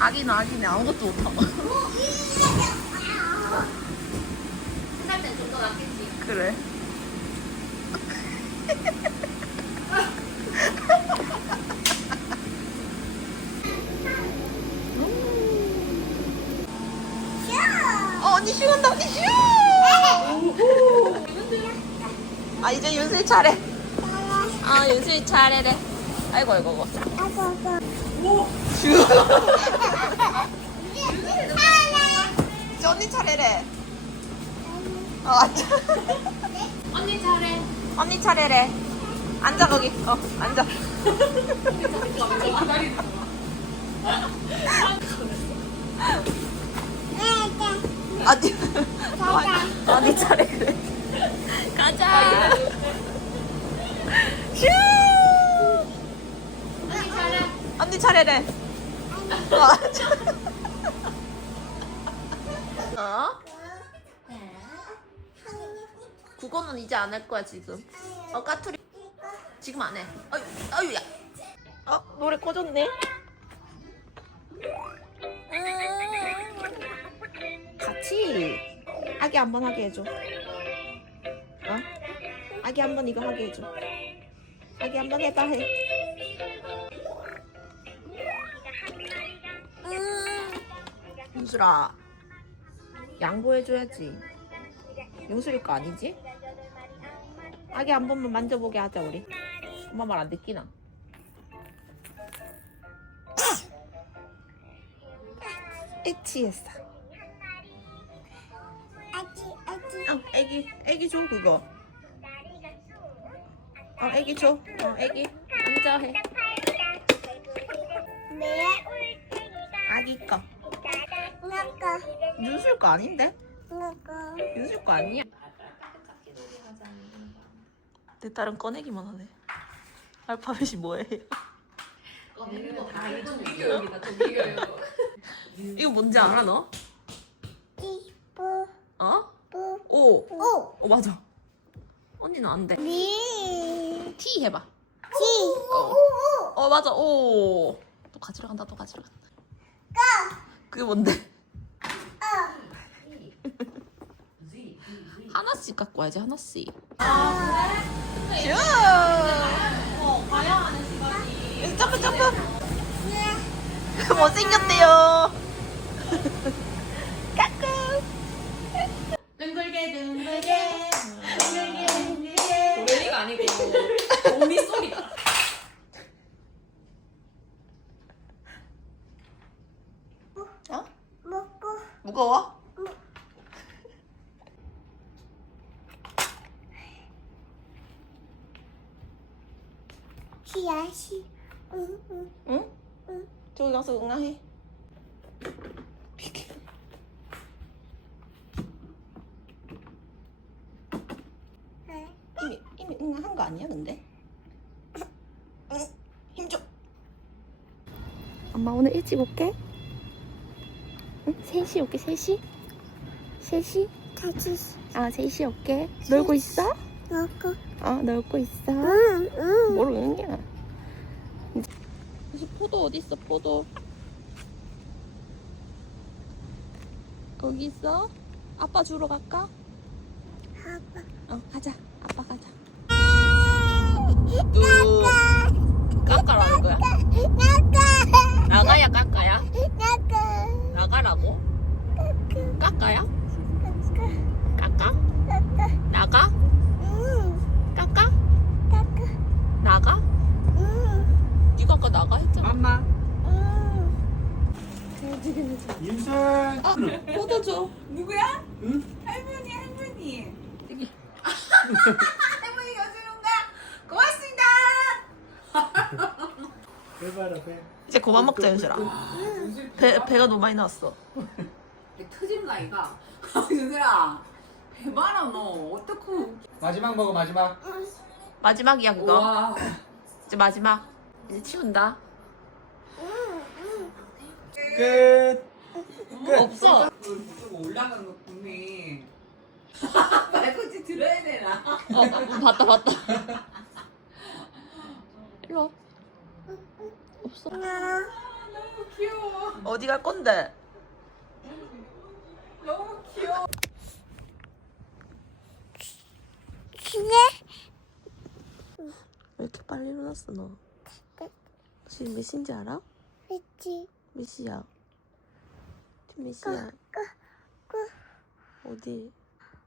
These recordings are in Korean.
아기는 아기네 아무것도 못하고. 한살 땐좀더 낫겠지. 그래. 어, 언니 슈 온다, 언니 슈! 아, 이제 윤수이 차례. 아, 윤수이 차례래. 아이고, 아이고, 아이고. 슈. 이 제 언니 차례래. 어, 앉아. 언니 잘해. 언니 차례래. 앉아, 거기. 어, 앉아. 언니. 언니 차례래. 가자. 슈! 언니 차례래. 어? 국어는 이제 안 할 거야 지금. 어 까투리 지금 안 해. 아유 아유야. 어 노래 꺼졌네. 음, 같이 아기 한 번 하게 해줘. 어? 아기 한 번 이거 하게 해줘. 아기 한 번 해봐 해. 윤수라. 양보해줘야지. 용수리 거 아니지? 아기 한 번만 만져보게 하자 우리. 엄마 말 안 듣기나? 애치했어. 어 애기 애기 줘 그거. 어 애기 줘. 어, 애기 앉아 해. 아기 거 윤술 거 아닌데? 윤술 거 아니야 내 딸은 꺼내기만 하네 알파벳이 뭐예요? 꺼내는 거 다. 이거 뭔지 알아 너? 어? 오. 어 맞아. 언니는 안 돼. T 해봐. 어, 어 맞아. 오. 또 가지러 간다. 또 가지러 간다. 그게 뭔데? 하나씩 갖고 와야지 하나씩. 슈. 어, 시간이. 점프 점프. 못생겼대요. 까꿍. 둥글게 둥글게 둥글게 둥글게 도레미가 아니고 도미 소리다. 어? 무거워? 시야 시 응 응 응? 응. 저기 가서 응아해. 비켜. 이미 이미 응아한 거 아니야 근데? 응. 힘 줘. 엄마 오늘 일찍 올게. 응? 3시 올게 3시? 3시? 같이 아 3시 올게. 놀고 있어? 먹고 어 놀고 있어. 응 응 뭘 응이야? 그래서 포도 어디 있어 포도? 거기 있어? 아빠 주러 갈까? 아빠 어 가자 아빠 가자. 뚜 까까라는 거야? 나가 나가야 까까야? 나가 나가라고? 까까야? 까까? 나가 나가? 응 까까? 나가 나가? 응 네가 아까 나가 했잖아. 엄마 응 윤선 아 포도 줘. 누구야? 응? 할머니 할머니 여기. 할머니 여주는가 고맙습니다 배봐라 배 이제 그만 먹자 윤슬아. 배 배가 너무 많이 나왔어. 배 터지는 아이가 윤슬아 배 많아 너 어떡해 마지막 먹어 마지막 마지막이야 그거. 와 이제 마지막. 이제 치운다. 끝 없어. 무조건 올라간 거 분명히 말꼬치 들어야 되나? 어, 음, 봤다 봤다. 일로 와. 없어. 아, 너무 귀여워 어디 갈 건데? 너무 귀여워. 왜 이렇게 빨리 일어났어 너? 지금 몇 시인지 알아? 몇 시야? 지금 몇 시야? 어디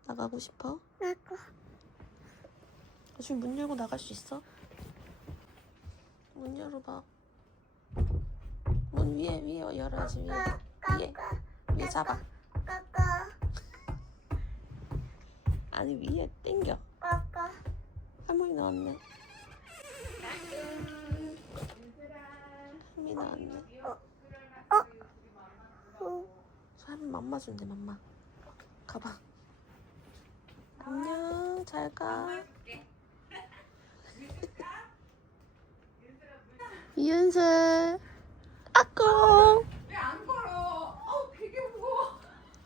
나가고 싶어? 나고 지금 문 열고 나갈 수 있어? 문 열어봐. 문 위에 위에 열어야지 위에 위에 위에 잡아. 아니 위에. 까까 할머니 나왔네. 할머니 나왔네. 후할 머니 맘마 준대 맘마. 가봐. 안녕 잘 가. 이윤슬 아까 왜안 걸어? 어, 되게 무거워.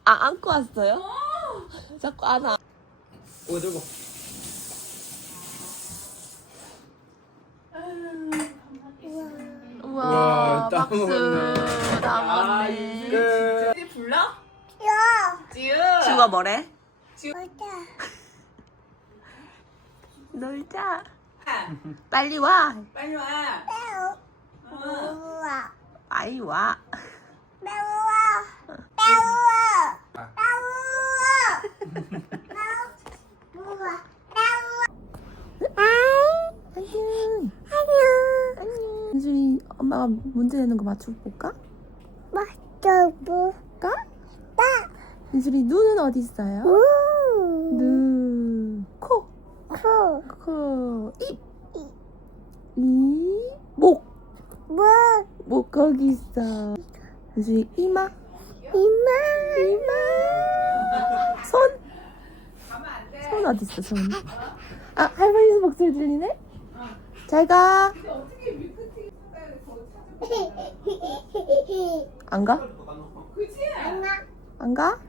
아 안고 왔어요? 자꾸 안아. 오 들고. 우와 우와, 다 박수 먹었네. 다 아, 먹었네. 끝. 이제 불러? 야 지우. 지우가 뭐래? 놀자. 아, 빨리 와. 빨리 와. 매우 어. 매우와 빨리 와. 매우와 매우와 매우와 매우와 안녕. 안녕 안녕. 윤준이 엄마가 문제 내는 거 맞춰볼까? 맞춰볼까? 윤준이 눈은 어디 있어요? 우 눈. 코. 코 코. 입. 입. 이. 목. 뭐목 거기 있어. 윤준이 이마. 이마 이마. 손. 손 어디 있어 손? 아 할머니 목소리 들리네? 잘 가. 안 가? 안 가?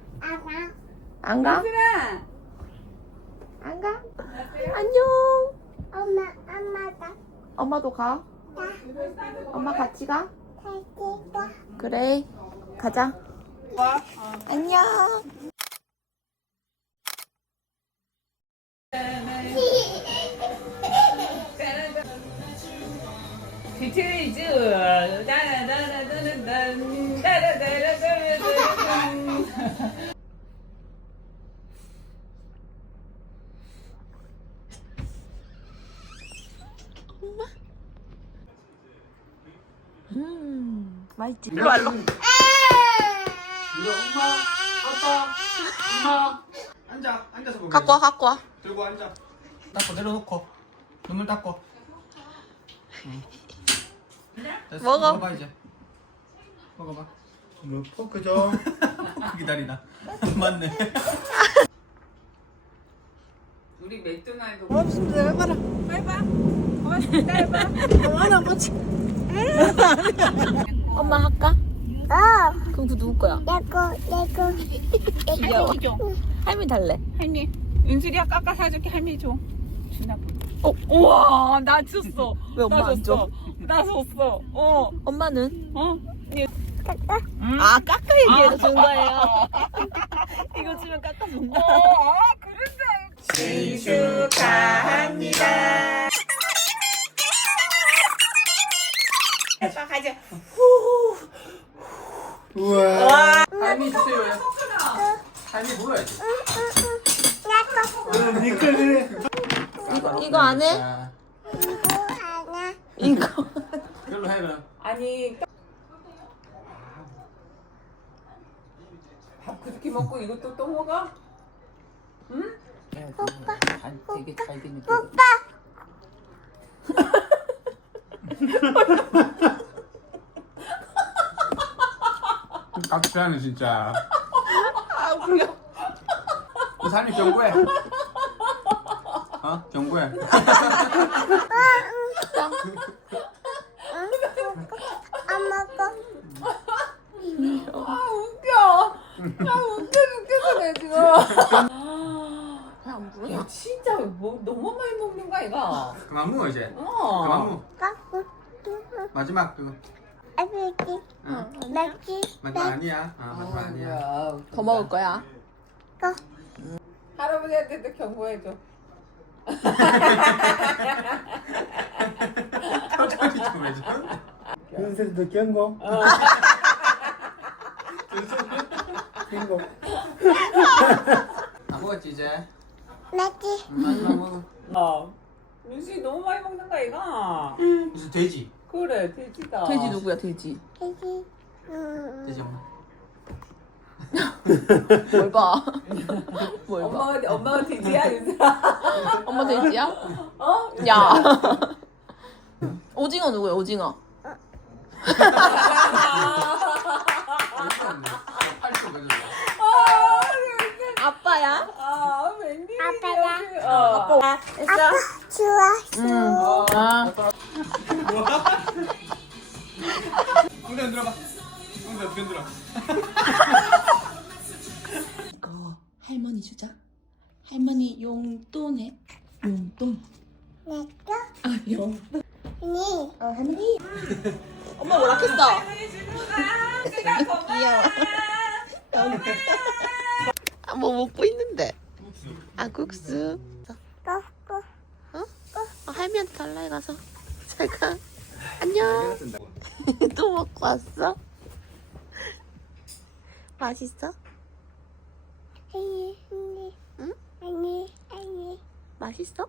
안 가? 얘들아. 안 가? 안녕. 엄마 엄마가 엄마도 가. 엄마 같이 가. 살찌다 그래. 가자. 안녕. 비틀즈 따라따라따라딴 따라따라따라딴 음, 맛있지. 일로 와, 일로. 우리 엄마, 아빠, 엄마. 앉아, 앉아서 먹어. 갖고 와, 갖고 와. 들고 앉아. 닦고 내려놓고 눈물 닦고. 응. 됐어, 먹어. 먹어봐 이제. 먹어봐. 뭐 포크 좀. 기다리나. 맞네. 우리 맥도날드 엄마 할까? 어 그럼 그 누구 거야? 내거 내거 귀여워. 할머니 달래. 할미 윤수리야 깎아 사줄게 할미 줘 주나 어? 우와 나 줬어 왜 엄마 안 줘? 나 줬어 어 엄마는? 어? 아, 깎아 얘기해서 준 거예요. 이거 주면 깎아 준다. 어, 그런데 생일 축하합니다. 우와. 할미 주세요. 할미 불러야지. 내거 니 그래. 이거, 이거 안 해? 이거. 별로 해라. 아니 밥 그렇게 먹고 이것도 또 먹어? 응? 오빠 되게 잘 오빠 깍지하네 진짜. 아, 웃겨. 그 삶이 경고해. 어? 경고해. 아 웃겨 아 웃겨 웃겨서 내 지금 안 불어? 야 진짜 뭐 너무 많이 먹는 거야 이거 그만 먹어 이제. 어 그만 먹어. 까꾸 마지막 그거. 아버지 어? 맥기 맞다 아니야. 아 맞다 아니야. 뭐야. 더 먹을 거야. 거 할아버지한테도 경고해줘. 표정이 좀왜 저런데? 연세도 경고. 경고. 다 먹었지 이제? 맥기 마지막 먹어. 어. 윤수 너무 많이 먹는 거 이가. 무슨 돼지? 그래 돼지다. 돼지 누구야 돼지? 돼지 음 돼지 엄마. 뭘 봐? 뭘 봐? 엄마가 엄마가 돼지야 윤수야. 엄마 돼지야? 어? 야. 오징어 누구야 오징어? 아빠야? 아 웬일이야? 아빠야. 어. 아빠 아빠 좋아 좋아 아. 엉덩이 흔들어봐. 엉덩이 어떻게 흔들어? 이거 할머니 주자. 할머니 용돈해. 용돈. 내꺼 아 용돈. 니 어 할머니. 엄마 뭐라 했어? 귀여워. 아, 뭐 먹고 있는데? 아 국수. 꺼꺼 어, 할미한테 달라 해 가서. 제가 안녕. 또 먹고 왔어? 맛있어? 아니 아니 응? 아니 아니 맛있어?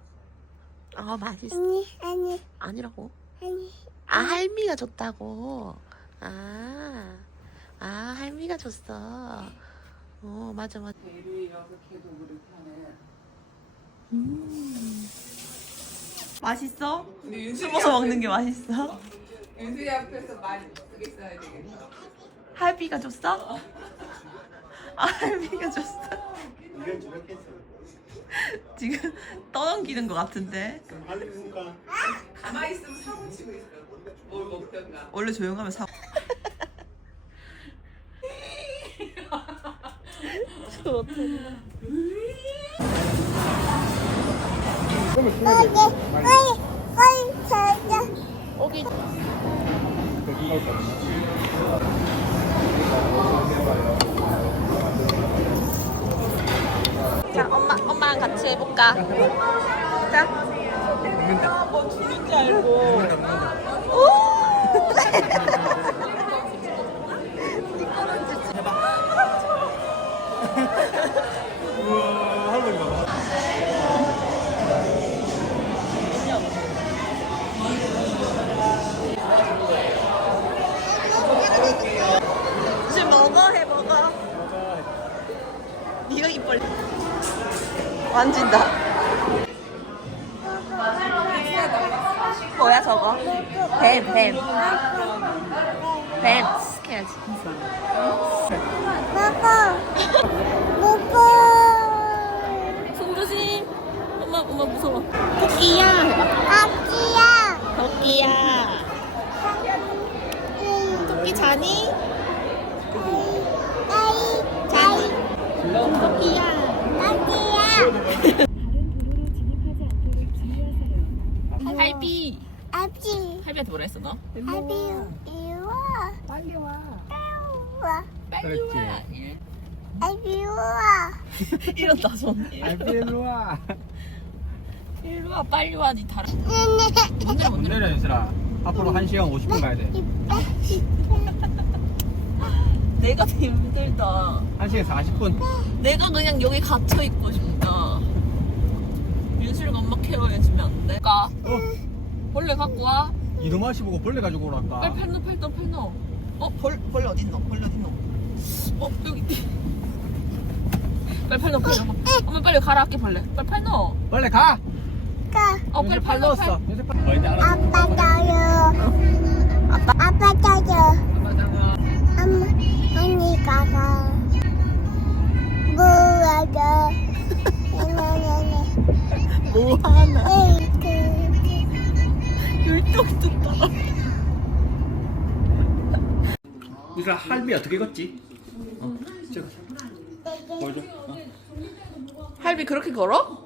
아 맛있어. 아니 아니 아니라고. 아니 아 할미가 줬다고. 아, 아 할미가 줬어. 어 맞아 맞아. 음. 맛있어? 근데 윤수 숨어서 먹는 게 맛있어? 윤수 앞에서 많이 쓰게 써야 되겠다. 할비가 줬어? 아 할비가 줬어. 지금 떠넘기는 것 같은데. 알겠습니까? 가만히 있으면 사고 치고 있어. 뭘 먹던가. 원래 조용하면 사. 빨리 빨리 빨리 찾아 오기. 자 엄마 엄마랑 같이 해볼까? 자. 뭐 주는지 알고. 우와, 할머니 봐봐. 지금 먹어 해 먹어. 네가 입 벌려. 만진다. 뭐야 저거? 뱀 뱀. 뱀 스케야지. 먹어 먹어 손 조심. 엄마 엄마 무서워. 토끼야. 아기야 토끼야. 토끼 자니? 아이 자니? 토끼야. 아기야 할비. 아기 할비한테 뭐라 했어 너? 아기 이와 빨리 와 빨리 그렇지. 와. 아기 와 이런다 손. 알피 일로 와. 일로 와 빨리 와. 니 다른. 네네 못? 내려 윤슬아. 앞으로 1시간 50분 가야 돼. 내가 더 힘들다. 1시간 40분. 내가 그냥 여기 갇혀 있고 싶다. 윤슬이가 엄마 케어해주면 안 돼? 가. 어? 벌레 갖고 와. 이놈 아 씨 보고 벌레 가지고 오랄까? 빨리 팔 넣어 팔 넣어 팔 넣어. 어 벌, 벌레 어딨노? 벌레 어딨노? 어 여기 있대. 빨리 팔 넣어 팔 넣어. 엄마 빨리 가라 할게 벌레. 빨리 팔 넣어. 벌레 가! 가 어 빨리 윤슬 팔팔 넣어 넣었어. 팔. 윤슬 팔. 어, 이제 알아. 할비 어떻게 걷지? 어. 보여줘. 어. 할비 그렇게 걸어?